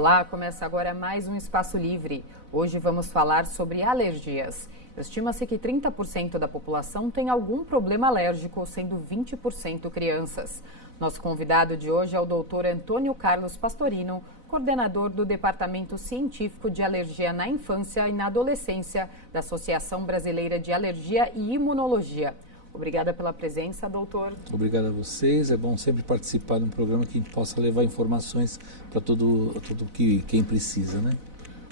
Olá, começa agora mais um Espaço Livre. Hoje vamos falar sobre alergias. Estima-se que 30% da população tem algum problema alérgico, sendo 20% crianças. Nosso convidado de hoje é o Dr. Antônio Carlos Pastorino, coordenador do Departamento Científico de Alergia na Infância e na Adolescência da Associação Brasileira de Alergia e Imunologia. Obrigada pela presença, doutor. Obrigado a vocês. É bom sempre participar de um programa que a gente possa levar informações para quem precisa, né?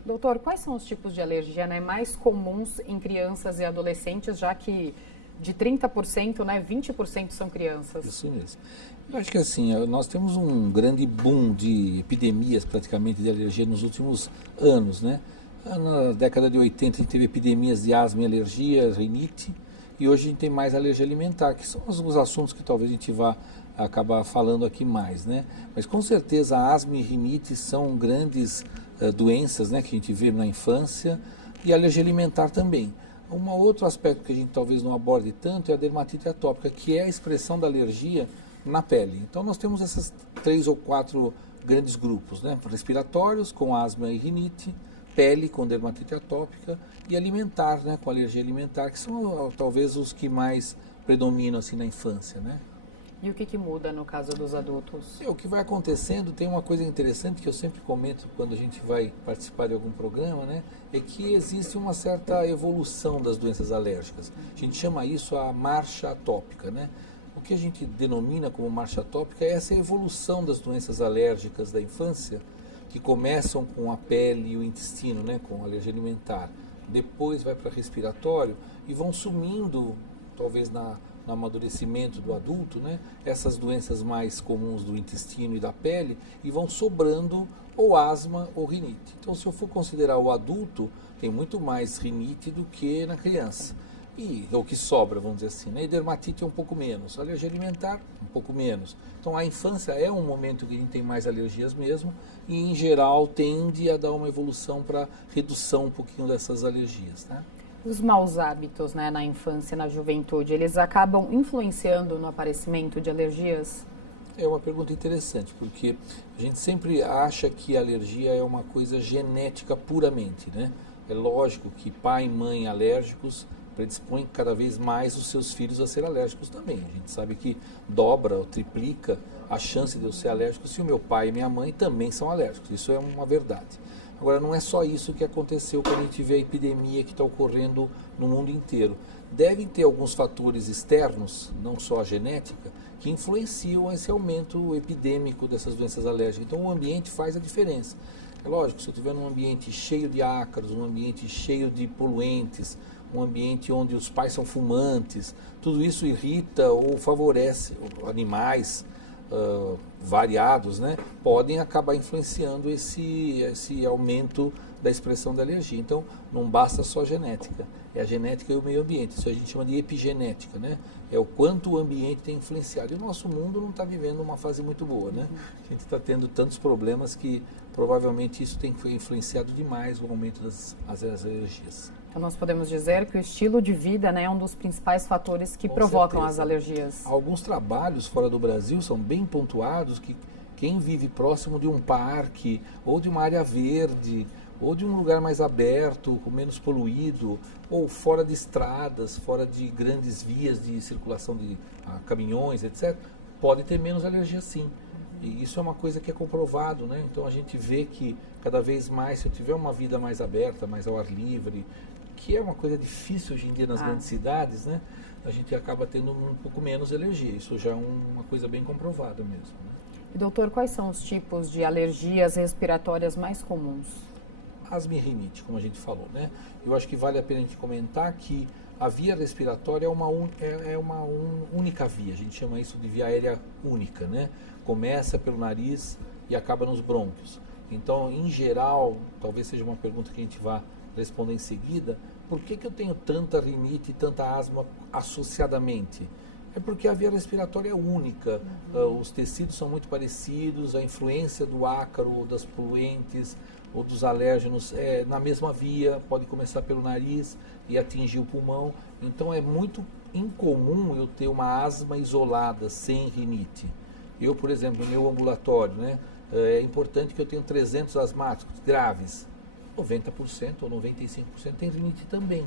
Doutor, quais são os tipos de alergia, mais comuns em crianças e adolescentes, já que de 30%, 20% são crianças? Isso mesmo. Eu acho que assim, nós temos um grande boom de epidemias praticamente de alergia nos últimos anos, né? Na década de 80 a gente teve epidemias de asma e alergia, rinite, e hoje a gente tem mais alergia alimentar, que são os assuntos que talvez a gente vá acabar falando aqui mais, né? Mas com certeza a asma e rinite são grandes doenças, né, que a gente vê na infância, e a alergia alimentar também. Um outro aspecto que a gente talvez não aborde tanto é a dermatite atópica, que é a expressão da alergia na pele. Então nós temos esses 3 ou 4 grandes grupos, né? Respiratórios com asma e rinite, pele com dermatite atópica e alimentar, né, com alergia alimentar, que são talvez os que mais predominam assim na infância, né? E o que muda no caso dos adultos? O que vai acontecendo, tem uma coisa interessante que eu sempre comento quando a gente vai participar de algum programa, né? É que existe uma certa evolução das doenças alérgicas. A gente chama isso a marcha atópica, né? O que a gente denomina como marcha atópica é essa evolução das doenças alérgicas da infância, que começam com a pele e o intestino, né? Com a alergia alimentar. Depois vai para respiratório e vão sumindo, talvez no amadurecimento do adulto, né, essas doenças mais comuns do intestino e da pele, e vão sobrando ou asma ou rinite. Então, se eu for considerar o adulto, tem muito mais rinite do que na criança. E o que sobra, vamos dizer assim, né? E dermatite é um pouco menos, alergia alimentar um pouco menos. Então, a infância é um momento que a gente tem mais alergias mesmo, e em geral tende a dar uma evolução para redução um pouquinho dessas alergias, né? Os maus hábitos, na infância e na juventude, eles acabam influenciando no aparecimento de alergias? É uma pergunta interessante, porque a gente sempre acha que a alergia é uma coisa genética puramente, né? É lógico que pai e mãe alérgicos predispõem cada vez mais os seus filhos a ser alérgicos também. A gente sabe que dobra ou triplica a chance de eu ser alérgico se o meu pai e minha mãe também são alérgicos. Isso é uma verdade. Agora, não é só isso que aconteceu quando a gente vê a epidemia que está ocorrendo no mundo inteiro. Devem ter alguns fatores externos, não só a genética, que influenciam esse aumento epidêmico dessas doenças alérgicas. Então, o ambiente faz a diferença. É lógico, se eu estiver num ambiente cheio de ácaros, um ambiente cheio de poluentes, um ambiente onde os pais são fumantes, tudo isso irrita ou favorece animais variados, né, podem acabar influenciando esse aumento da expressão da alergia. Então, não basta só a genética, é a genética e o meio ambiente. Isso a gente chama de epigenética, né? É o quanto o ambiente tem influenciado. E o nosso mundo não está vivendo uma fase muito boa, né? A gente está tendo tantos problemas que provavelmente isso tem influenciado demais o aumento das alergias. Então, nós podemos dizer que o estilo de vida, é um dos principais fatores que Com provocam certeza. As alergias. Alguns trabalhos fora do Brasil são bem pontuados que quem vive próximo de um parque ou de uma área verde ou de um lugar mais aberto, menos poluído, ou fora de estradas, fora de grandes vias de circulação de caminhões, etc., pode ter menos alergia sim. E isso é uma coisa que é comprovado, né? Então a gente vê que cada vez mais, se eu tiver uma vida mais aberta, mais ao ar livre, que é uma coisa difícil hoje em dia nas grandes cidades, né? A gente acaba tendo um pouco menos alergia. Isso já é uma coisa bem comprovada mesmo, né? E, doutor, quais são os tipos de alergias respiratórias mais comuns? Asma e rinite, como a gente falou, né? Eu acho que vale a pena a gente comentar que a via respiratória é uma única via, a gente chama isso de via aérea única, né? Começa pelo nariz e acaba nos brônquios. Então, em geral, talvez seja uma pergunta que a gente vá responder em seguida, por que eu tenho tanta rinite e tanta asma associadamente? É porque a via respiratória é única, os tecidos são muito parecidos, a influência do ácaro, ou das poluentes, ou dos alérgenos é na mesma via, pode começar pelo nariz e atingir o pulmão. Então é muito incomum eu ter uma asma isolada, sem rinite. Eu, por exemplo, no meu ambulatório, né, é importante que eu tenha 300 asmáticos graves. 90% ou 95% tem rinite também.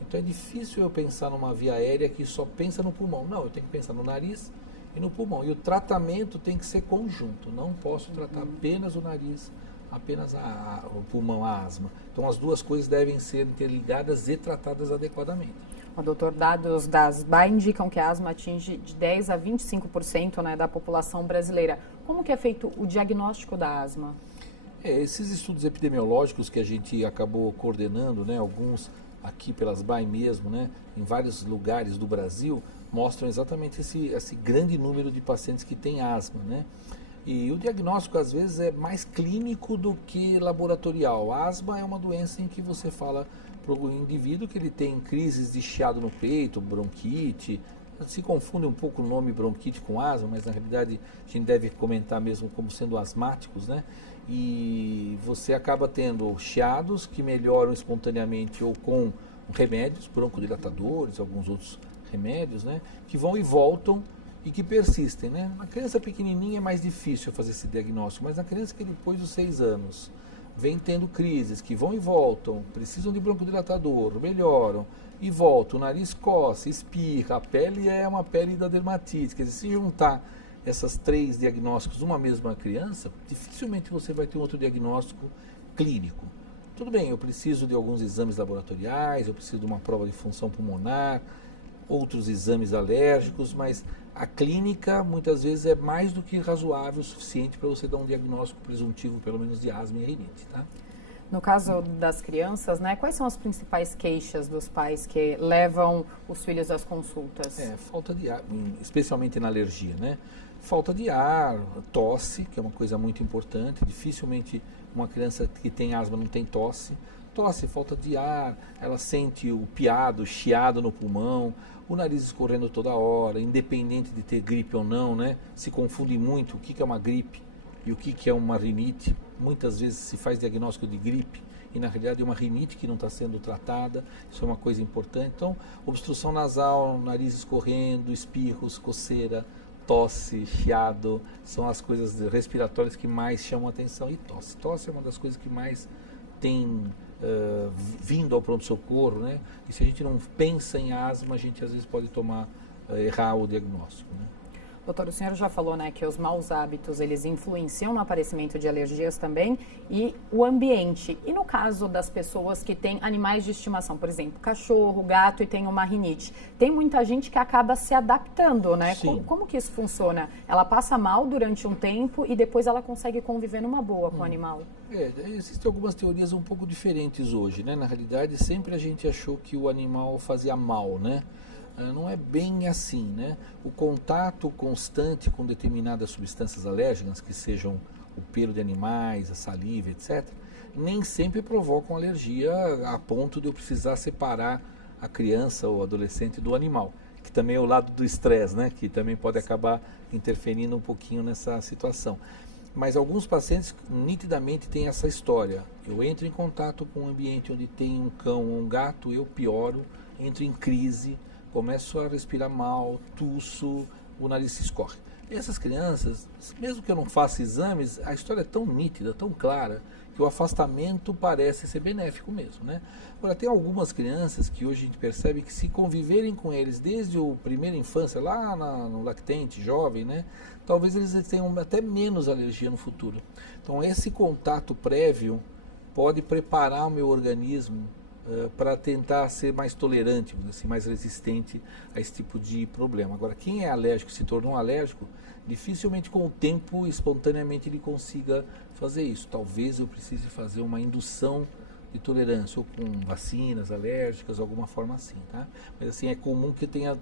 Então é difícil eu pensar numa via aérea que só pensa no pulmão. Não, eu tenho que pensar no nariz e no pulmão. E o tratamento tem que ser conjunto. Não posso tratar apenas o nariz, apenas o pulmão, a asma. Então as duas coisas devem ser interligadas e tratadas adequadamente. O doutor, dados das SBA indicam que a asma atinge de 10 a 25%, né, da população brasileira. Como que é feito o diagnóstico da asma? Esses estudos epidemiológicos que a gente acabou coordenando, né, alguns aqui pelas SBA mesmo, né, em vários lugares do Brasil, mostram exatamente esse grande número de pacientes que têm asma, né? E o diagnóstico, às vezes, é mais clínico do que laboratorial. A asma é uma doença em que você fala para o indivíduo que ele tem crises de chiado no peito, bronquite. Se confunde um pouco o nome bronquite com asma, mas na realidade a gente deve comentar mesmo como sendo asmáticos, né? E você acaba tendo chiados que melhoram espontaneamente ou com remédios, broncodilatadores, alguns outros remédios, né? Que vão e voltam e que persistem, né? Na criança pequenininha é mais difícil fazer esse diagnóstico, mas na criança que depois dos 6 anos vem tendo crises que vão e voltam, precisam de broncodilatador, melhoram e voltam, o nariz coça, espirra, a pele é uma pele da dermatite, quer dizer, se juntar essas 3 diagnósticos numa mesma criança, dificilmente você vai ter um outro diagnóstico clínico. Tudo bem, eu preciso de alguns exames laboratoriais, eu preciso de uma prova de função pulmonar, outros exames alérgicos, mas a clínica muitas vezes é mais do que razoável, o suficiente para você dar um diagnóstico presuntivo, pelo menos de asma e rinite, tá? No caso das crianças, né, quais são as principais queixas dos pais que levam os filhos às consultas? Falta de ar, especialmente na alergia, né? Falta de ar, tosse, que é uma coisa muito importante, dificilmente uma criança que tem asma não tem tosse. Tosse, falta de ar, ela sente o piado, o chiado no pulmão, o nariz escorrendo toda hora, independente de ter gripe ou não, né? Se confunde muito o que é uma gripe e o que é uma rinite. Muitas vezes se faz diagnóstico de gripe e na realidade é uma rinite que não está sendo tratada, isso é uma coisa importante. Então, obstrução nasal, nariz escorrendo, espirros, coceira, tosse, chiado, são as coisas respiratórias que mais chamam a atenção. E tosse. Tosse é uma das coisas que mais tem vindo ao pronto-socorro, né? E se a gente não pensa em asma, a gente às vezes pode errar o diagnóstico, né? Doutor, o senhor já falou, né, que os maus hábitos, eles influenciam no aparecimento de alergias também e o ambiente. E no caso das pessoas que têm animais de estimação, por exemplo, cachorro, gato e tem uma rinite, tem muita gente que acaba se adaptando, né? Como que isso funciona? Ela passa mal durante um tempo e depois ela consegue conviver numa boa com o animal? Existem algumas teorias um pouco diferentes hoje, né? Na realidade, sempre a gente achou que o animal fazia mal, né? Não é bem assim, né? O contato constante com determinadas substâncias alérgenas, que sejam o pelo de animais, a saliva, etc., nem sempre provocam alergia a ponto de eu precisar separar a criança ou adolescente do animal, que também é o lado do estresse, né? Que também pode acabar interferindo um pouquinho nessa situação. Mas alguns pacientes nitidamente têm essa história. Eu entro em contato com um ambiente onde tem um cão ou um gato, eu pioro, entro em crise, começo a respirar mal, tuço, o nariz se escorre. E essas crianças, mesmo que eu não faça exames, a história é tão nítida, tão clara, que o afastamento parece ser benéfico mesmo, né? Agora, tem algumas crianças que hoje a gente percebe que se conviverem com eles desde a primeira infância, lá no lactente, jovem, né? Talvez eles tenham até menos alergia no futuro. Então, esse contato prévio pode preparar o meu organismo para tentar ser mais tolerante, assim, mais resistente a esse tipo de problema. Agora, quem é alérgico, se tornou alérgico, dificilmente com o tempo, espontaneamente, ele consiga fazer isso. Talvez eu precise fazer uma indução de tolerância, ou com vacinas alérgicas, alguma forma assim, tá? Mas assim, é comum que tenha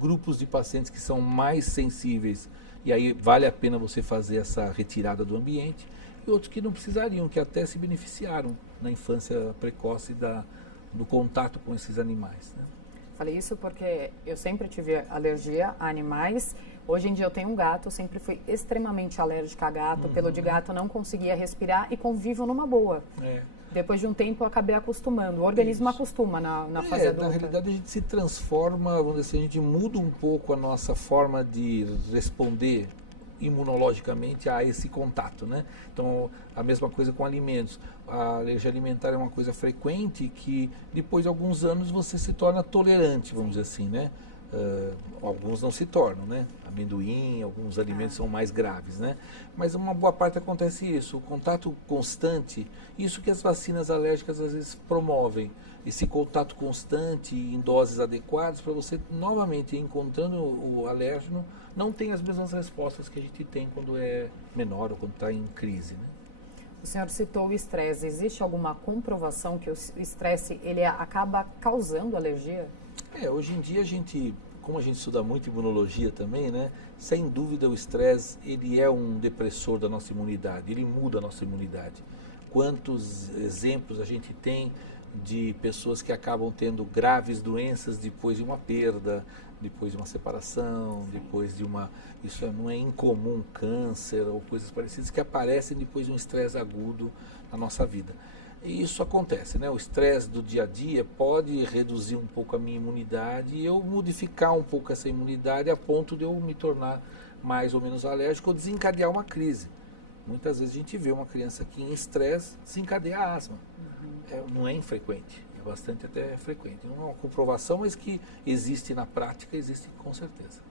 grupos de pacientes que são mais sensíveis, e aí vale a pena você fazer essa retirada do ambiente, e outros que não precisariam, que até se beneficiaram na infância precoce do contato com esses animais, né? Falei isso porque eu sempre tive alergia a animais. Hoje em dia eu tenho um gato, sempre fui extremamente alérgica a gato. Pelo de gato não conseguia respirar e convivo numa boa. Depois de um tempo eu acabei acostumando. O organismo acostuma na fase adulta. Na realidade a gente se transforma, vamos dizer assim, a gente muda um pouco a nossa forma de responder imunologicamente a esse contato, né? Então, a mesma coisa com alimentos. A alergia alimentar é uma coisa frequente que depois de alguns anos você se torna tolerante, vamos dizer assim, né? Alguns não se tornam, né? Amendoim, alguns alimentos são mais graves, né? Mas uma boa parte acontece isso, o contato constante, isso que as vacinas alérgicas às vezes promovem, esse contato constante em doses adequadas para você novamente encontrando o alérgeno, não tem as mesmas respostas que a gente tem quando é menor ou quando está em crise, né? O senhor citou o estresse. Existe alguma comprovação que o estresse ele acaba causando alergia? Hoje em dia como a gente estuda muito imunologia também, né? Sem dúvida o estresse, ele é um depressor da nossa imunidade, ele muda a nossa imunidade. Quantos exemplos a gente tem de pessoas que acabam tendo graves doenças depois de uma perda, depois de uma separação, depois de uma... Isso não é incomum, câncer ou coisas parecidas que aparecem depois de um estresse agudo na nossa vida. E isso acontece, né? O estresse do dia a dia pode reduzir um pouco a minha imunidade e eu modificar um pouco essa imunidade a ponto de eu me tornar mais ou menos alérgico ou desencadear uma crise. Muitas vezes a gente vê uma criança que em estresse desencadeia asma. Não é infrequente, é bastante até frequente. Não é uma comprovação, mas que existe na prática, existe com certeza.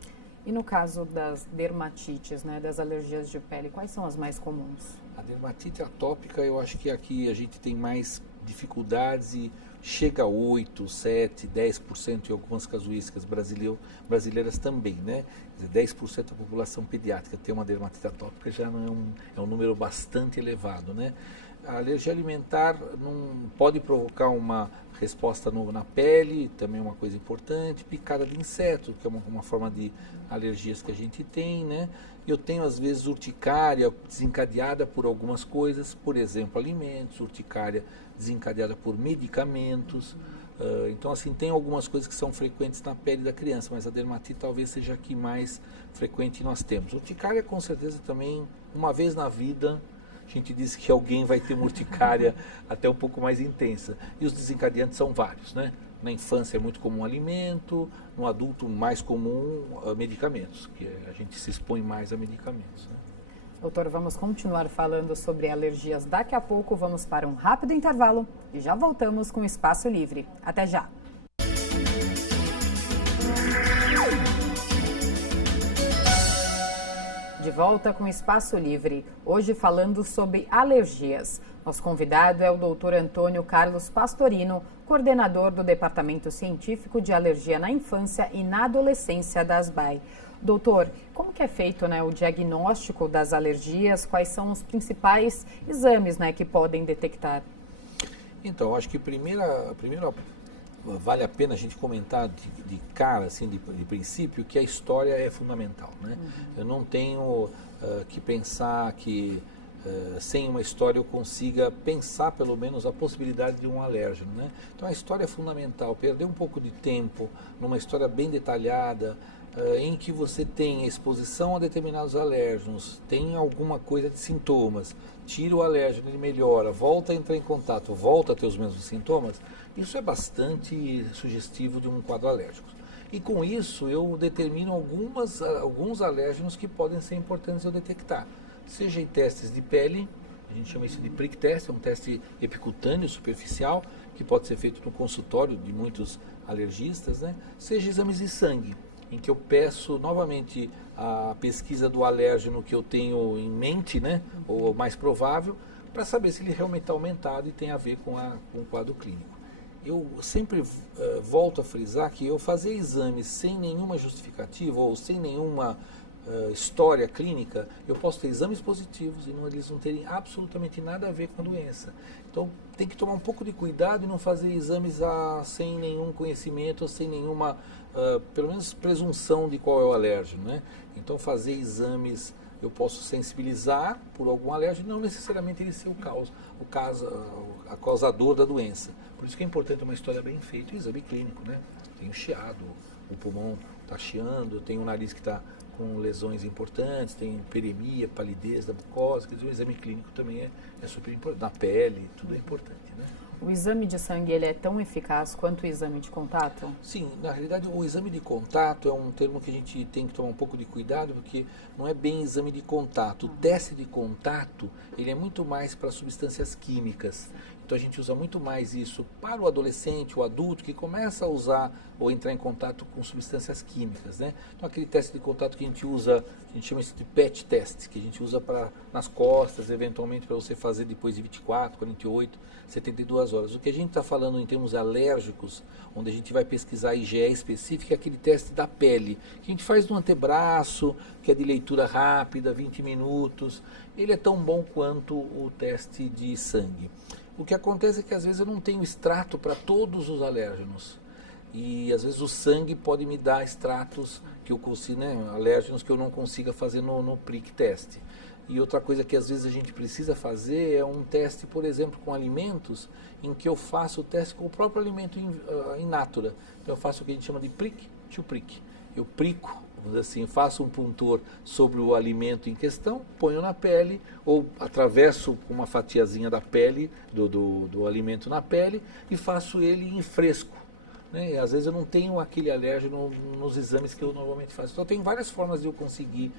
E no caso das dermatites, né, das alergias de pele, quais são as mais comuns? A dermatite atópica, eu acho que aqui a gente tem mais dificuldades e chega a 8, 7, 10% em algumas casuísticas brasileiras também, né? Quer dizer, 10% da população pediátrica tem uma dermatite atópica já não é um número bastante elevado, né? A alergia alimentar não pode provocar uma resposta na pele, também é uma coisa importante. Picada de inseto, que é uma forma de alergias que a gente tem, né? Eu tenho, às vezes, urticária desencadeada por algumas coisas, por exemplo, alimentos, urticária desencadeada por medicamentos. Então, assim, tem algumas coisas que são frequentes na pele da criança, mas a dermatite talvez seja a que mais frequente nós temos. Urticária, com certeza, também, uma vez na vida, a gente diz que alguém vai ter uma urticária até um pouco mais intensa. E os desencadeantes são vários, né? Na infância é muito comum alimento, no adulto mais comum medicamentos, que a gente se expõe mais a medicamentos, né? Doutor, vamos continuar falando sobre alergias daqui a pouco. Vamos para um rápido intervalo e já voltamos com o Espaço Livre. Até já! De volta com o Espaço Livre, hoje falando sobre alergias. Nosso convidado é o Dr. Antônio Carlos Pastorino, coordenador do Departamento Científico de Alergia na Infância e na Adolescência da ASBAI. Doutor, como que é feito, né, o diagnóstico das alergias? Quais são os principais exames, né, que podem detectar? Então, acho que primeiro vale a pena a gente comentar de cara, assim, de princípio, que a história é fundamental, né? Eu não tenho que pensar que sem uma história eu consiga pensar pelo menos a possibilidade de um alérgeno, né? Então a história é fundamental, perder um pouco de tempo numa história bem detalhada, em que você tem exposição a determinados alérgenos, tem alguma coisa de sintomas, tira o alérgeno, ele melhora, volta a entrar em contato, volta a ter os mesmos sintomas, isso é bastante sugestivo de um quadro alérgico. E com isso eu determino alguns alérgenos que podem ser importantes eu detectar, seja em testes de pele, a gente chama isso de prick test, é um teste epicutâneo superficial, que pode ser feito no consultório de muitos alergistas, né? Seja exames de sangue, em que eu peço novamente a pesquisa do alérgeno que eu tenho em mente, né, ou o mais provável, para saber se ele realmente está aumentado e tem a ver com o quadro clínico. Eu sempre volto a frisar que eu fazer exames sem nenhuma justificativa ou sem nenhuma história clínica, eu posso ter exames positivos e eles não terem absolutamente nada a ver com a doença. Então tem que tomar um pouco de cuidado e não fazer exames sem nenhum conhecimento, sem nenhuma, pelo menos presunção de qual é o alérgeno, né? Então fazer exames, eu posso sensibilizar por algum alérgeno, não necessariamente ele ser a causador da doença. Por isso que é importante uma história bem feita e exame clínico, né? Tem o chiado, o pulmão está chiando, tem o nariz que está com lesões importantes, tem hiperemia, palidez da mucosa, quer dizer, o exame clínico também é super importante, na pele, tudo é importante, né? O exame de sangue ele é tão eficaz quanto o exame de contato? Sim, na realidade o exame de contato é um termo que a gente tem que tomar um pouco de cuidado, porque não é bem exame de contato. O teste de contato, ele é muito mais para substâncias químicas. Então a gente usa muito mais isso para o adolescente, o adulto que começa a usar ou entrar em contato com substâncias químicas, né? Então aquele teste de contato que a gente usa, a gente chama isso de PET test, que a gente usa nas costas, eventualmente para você fazer depois de 24, 48, 72 horas. O que a gente está falando em termos alérgicos, onde a gente vai pesquisar a IgE específica, é aquele teste da pele, que a gente faz no antebraço, que é de leitura rápida, 20 minutos. Ele é tão bom quanto o teste de sangue. O que acontece é que às vezes eu não tenho extrato para todos os alérgenos. E às vezes o sangue pode me dar extratos que eu consigo, né, alérgenos que eu não consiga fazer no prick test. E outra coisa que às vezes a gente precisa fazer é um teste, por exemplo, com alimentos, em que eu faço o teste com o próprio alimento in natura. Então eu faço o que a gente chama de prick to prick. Eu prico, assim, faço um puntor sobre o alimento em questão, ponho na pele ou atravesso uma fatiazinha da pele, do alimento na pele e faço ele em fresco. Né? Às vezes eu não tenho aquele alérgeno nos exames que eu normalmente faço. Então tem várias formas de eu conseguir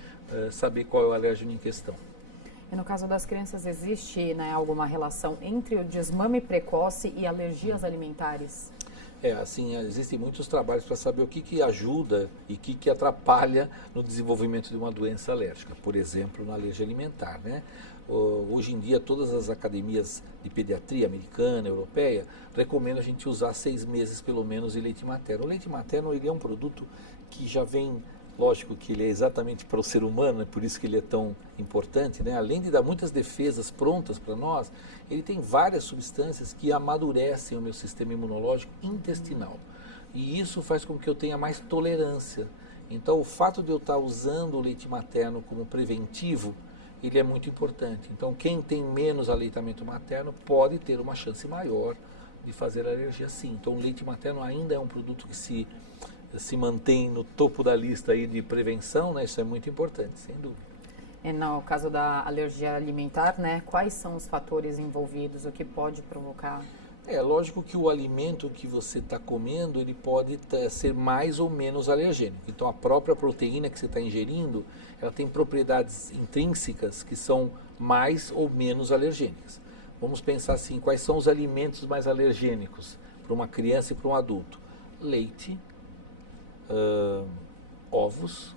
saber qual é o alérgeno em questão. E no caso das crianças, existe, né, alguma relação entre o desmame precoce e alergias alimentares? Assim, existem muitos trabalhos para saber o que ajuda e o que atrapalha no desenvolvimento de uma doença alérgica, por exemplo, na alergia alimentar, né? Hoje em dia, todas as academias de pediatria americana, europeia, recomendam a gente usar 6 meses pelo menos de leite materno. O leite materno ele é um produto que já vem, lógico que ele é exatamente para o ser humano, é por isso que ele é tão importante, né? Além de dar muitas defesas prontas para nós, ele tem várias substâncias que amadurecem o meu sistema imunológico intestinal. E isso faz com que eu tenha mais tolerância. Então, o fato de eu estar usando o leite materno como preventivo, ele é muito importante. Então, quem tem menos aleitamento materno pode ter uma chance maior de fazer alergia sim. Então, o leite materno ainda é um produto que se mantém no topo da lista aí de prevenção, né? Isso é muito importante, sem dúvida. No caso da alergia alimentar, né, quais são os fatores envolvidos, o que pode provocar? Lógico que o alimento que você está comendo, ele pode ser mais ou menos alergênico. Então, a própria proteína que você está ingerindo, ela tem propriedades intrínsecas que são mais ou menos alergênicas. Vamos pensar assim, quais são os alimentos mais alergênicos para uma criança e para um adulto? Leite, ovos,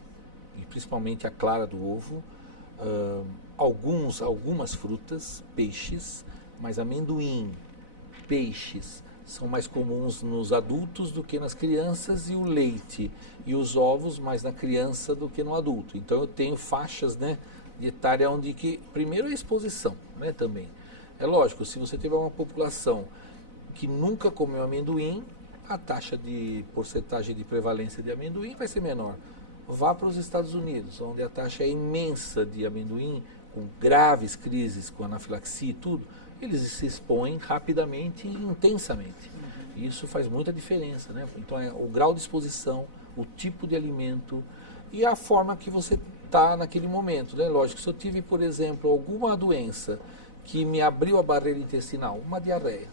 e principalmente a clara do ovo, algumas frutas, peixes, mas amendoim, peixes são mais comuns nos adultos do que nas crianças, e o leite e os ovos mais na criança do que no adulto. Então eu tenho faixas, né, de etária onde que primeiro a exposição, né, também. É lógico, se você tiver uma população que nunca comeu amendoim, a taxa de porcentagem de prevalência de amendoim vai ser menor. Vá para os Estados Unidos, onde a taxa é imensa de amendoim, com graves crises, com anafilaxia e tudo, eles se expõem rapidamente e intensamente. Isso faz muita diferença, né? Então, o grau de exposição, o tipo de alimento e a forma que você está naquele momento, né? Lógico, se eu tive, por exemplo, alguma doença que me abriu a barreira intestinal, uma diarreia,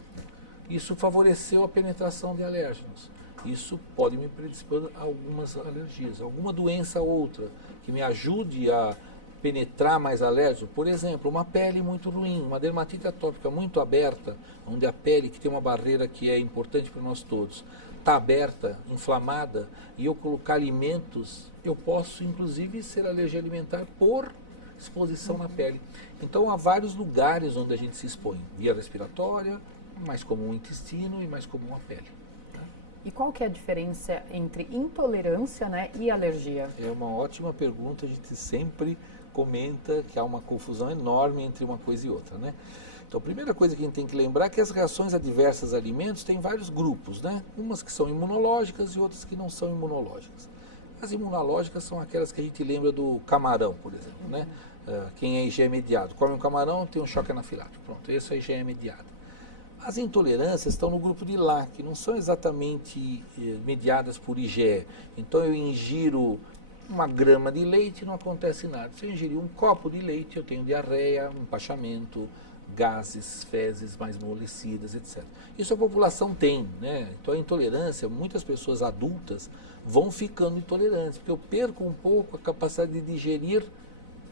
isso favoreceu a penetração de alérgenos. Isso pode me predispor a algumas alergias, alguma doença ou outra que me ajude a penetrar mais alérgico. Por exemplo, uma pele muito ruim, uma dermatite atópica muito aberta, onde a pele, que tem uma barreira que é importante para nós todos, está aberta, inflamada, e eu colocar alimentos, eu posso inclusive ser alergia alimentar por exposição na pele. Então há vários lugares onde a gente se expõe, via respiratória, mais comum o intestino e mais comum a pele. E qual que é a diferença entre intolerância, né, e alergia? É uma ótima pergunta, a gente sempre comenta que há uma confusão enorme entre uma coisa e outra, né? Então, a primeira coisa que a gente tem que lembrar é que as reações adversas a alimentos têm vários grupos, né? Umas que são imunológicas e outras que não são imunológicas. As imunológicas são aquelas que a gente lembra do camarão, por exemplo, né? Quem é IgE mediado, come um camarão, tem um choque anafilático. Pronto, esse é IgE mediado. As intolerâncias estão no grupo de lá, que não são exatamente mediadas por IgE. Então eu ingiro uma grama de leite e não acontece nada. Se eu ingerir um copo de leite, eu tenho diarreia, empachamento, gases, fezes mais amolecidas, etc. Isso a população tem, né? Então a intolerância, muitas pessoas adultas vão ficando intolerantes, porque eu perco um pouco a capacidade de digerir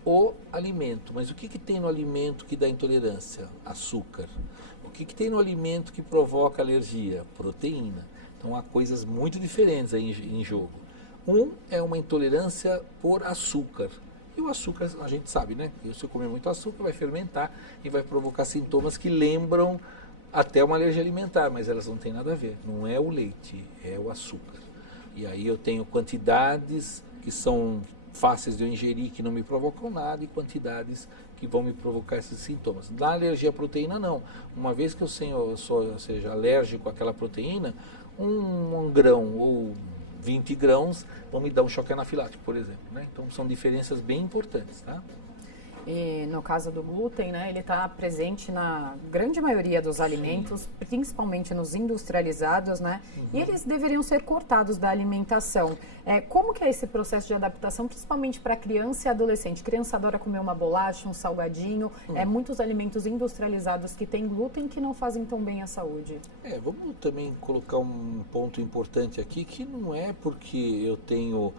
o alimento. Mas o que tem no alimento que dá intolerância? Açúcar. O que tem no alimento que provoca alergia? Proteína. Então há coisas muito diferentes aí em jogo. Um é uma intolerância por açúcar. E o açúcar, a gente sabe, né? Se eu comer muito açúcar, vai fermentar e vai provocar sintomas que lembram até uma alergia alimentar, mas elas não têm nada a ver. Não é o leite, é o açúcar. E aí eu tenho quantidades que são fáceis de eu ingerir, que não me provocam nada, e quantidades que vão me provocar esses sintomas. Na alergia à proteína, não. Uma vez que eu seja alérgico àquela proteína, um grão ou 20 grãos vão me dar um choque anafilático, por exemplo, né? Então são diferenças bem importantes, tá? E no caso do glúten, né, ele está presente na grande maioria dos alimentos, sim, principalmente nos industrializados, né? Uhum. E eles deveriam ser cortados da alimentação. Como que é esse processo de adaptação, principalmente para criança e adolescente? Criança adora comer uma bolacha, um salgadinho, muitos alimentos industrializados que têm glúten que não fazem tão bem à saúde. Vamos também colocar um ponto importante aqui, que não é porque eu tenho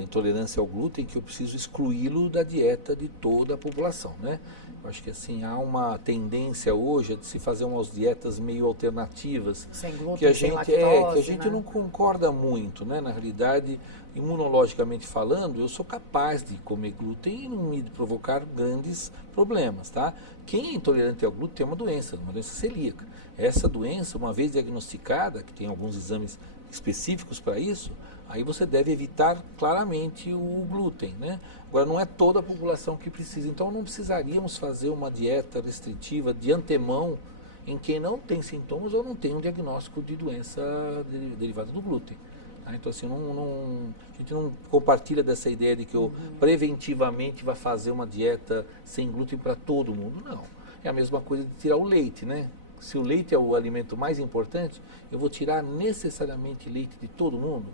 intolerância ao glúten que eu preciso excluí-lo da dieta de toda a população, né? Eu acho que assim há uma tendência hoje de se fazer umas dietas meio alternativas, sem glúten, que a sem gente lactose, que a gente, né, não concorda muito, né? Na realidade, imunologicamente falando, eu sou capaz de comer glúten e não me provocar grandes problemas, tá? Quem é intolerante ao glúten tem uma doença celíaca. Essa doença, uma vez diagnosticada, que tem alguns exames específicos para isso, aí você deve evitar claramente o glúten, né? Agora, não é toda a população que precisa, então não precisaríamos fazer uma dieta restritiva de antemão em quem não tem sintomas ou não tem um diagnóstico de doença derivada do glúten. Tá? Então, assim, a gente não compartilha dessa ideia de que eu preventivamente vá fazer uma dieta sem glúten para todo mundo, não. É a mesma coisa de tirar o leite, né? Se o leite é o alimento mais importante, eu vou tirar necessariamente leite de todo mundo?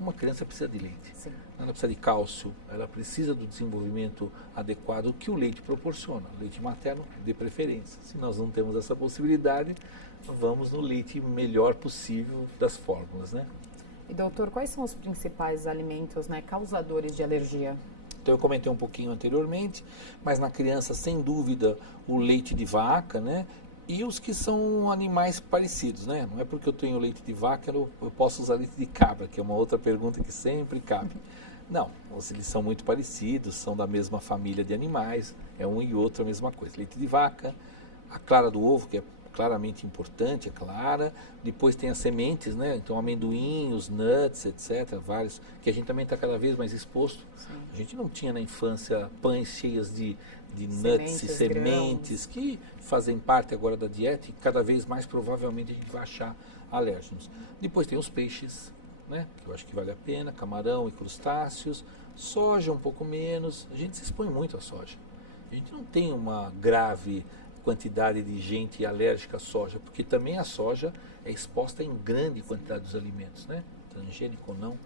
Uma criança precisa de leite, sim, ela precisa de cálcio, ela precisa do desenvolvimento adequado que o leite proporciona, leite materno de preferência. Se nós não temos essa possibilidade, vamos no leite melhor possível das fórmulas, né? E doutor, quais são os principais alimentos, né, causadores de alergia? Então eu comentei um pouquinho anteriormente, mas na criança, sem dúvida, o leite de vaca, né? E os que são animais parecidos, né? Não é porque eu tenho leite de vaca eu posso usar leite de cabra, que é uma outra pergunta que sempre cabe. Não, eles são muito parecidos, são da mesma família de animais, é um e outro a mesma coisa. Leite de vaca, a clara do ovo, que é claramente importante, é clara. Depois tem as sementes, né? Então amendoim, os nuts, etc. Vários, que a gente também está cada vez mais exposto. Sim. A gente não tinha na infância pães cheios de nuts e sementes que fazem parte agora da dieta e cada vez mais provavelmente a gente vai achar alérgenos. Depois tem os peixes, né, que eu acho que vale a pena, camarão e crustáceos, soja um pouco menos, a gente se expõe muito à soja. A gente não tem uma grave quantidade de gente alérgica à soja, porque também a soja é exposta em grande quantidade dos alimentos, né, transgênico ou não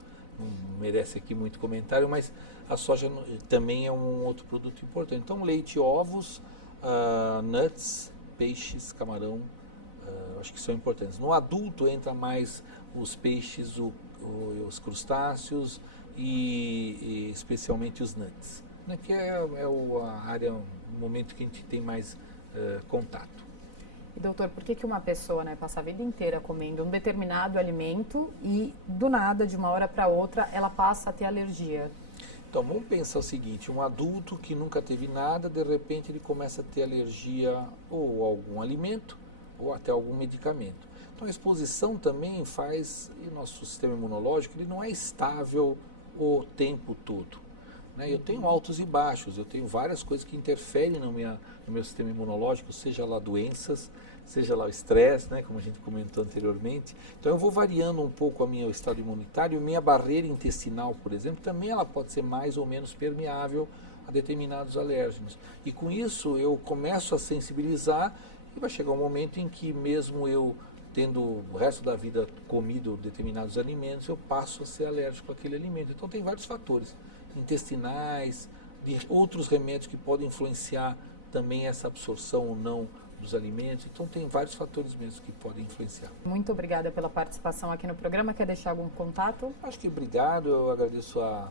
merece aqui muito comentário, mas a soja também é um outro produto importante. Então, leite, ovos, nuts, peixes, camarão, acho que são importantes. No adulto entra mais os peixes, os crustáceos e especialmente os nuts, né, que é a área, o momento que a gente tem mais contato. E doutor, por que uma pessoa, né, passa a vida inteira comendo um determinado alimento e do nada, de uma hora para outra, ela passa a ter alergia? Então vamos pensar o seguinte, um adulto que nunca teve nada, de repente ele começa a ter alergia ou a algum alimento ou até algum medicamento. Então a exposição também faz, e nosso sistema imunológico ele não é estável o tempo todo. Eu tenho altos e baixos, eu tenho várias coisas que interferem no meu sistema imunológico, seja lá doenças, seja lá o estresse, né, como a gente comentou anteriormente. Então eu vou variando um pouco o meu estado imunitário, minha barreira intestinal, por exemplo, também ela pode ser mais ou menos permeável a determinados alérgenos. E com isso eu começo a sensibilizar e vai chegar um momento em que mesmo eu tendo o resto da vida comido determinados alimentos, eu passo a ser alérgico àquele alimento. Então tem vários fatores intestinais, de outros remédios que podem influenciar também essa absorção ou não dos alimentos. Então tem vários fatores mesmo que podem influenciar. Muito obrigada pela participação aqui no programa. Quer deixar algum contato? Acho que obrigado, eu agradeço a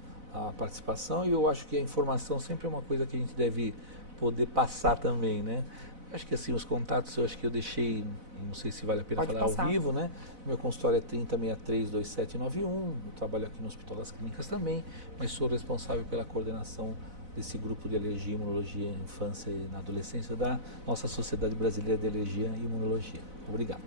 participação e eu acho que a informação sempre é uma coisa que a gente deve poder passar também, né? Acho que assim, os contatos eu acho que eu deixei, não sei se vale a pena falar ao vivo, né? Meu consultório é 3063-2791, eu trabalho aqui no Hospital das Clínicas também, mas sou responsável pela coordenação desse grupo de alergia e imunologia em infância e na adolescência da nossa Sociedade Brasileira de Alergia e Imunologia. Obrigado.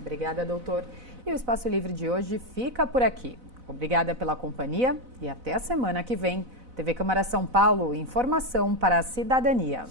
Obrigada, doutor. E o Espaço Livre de hoje fica por aqui. Obrigada pela companhia e até a semana que vem. TV Câmara São Paulo, informação para a cidadania.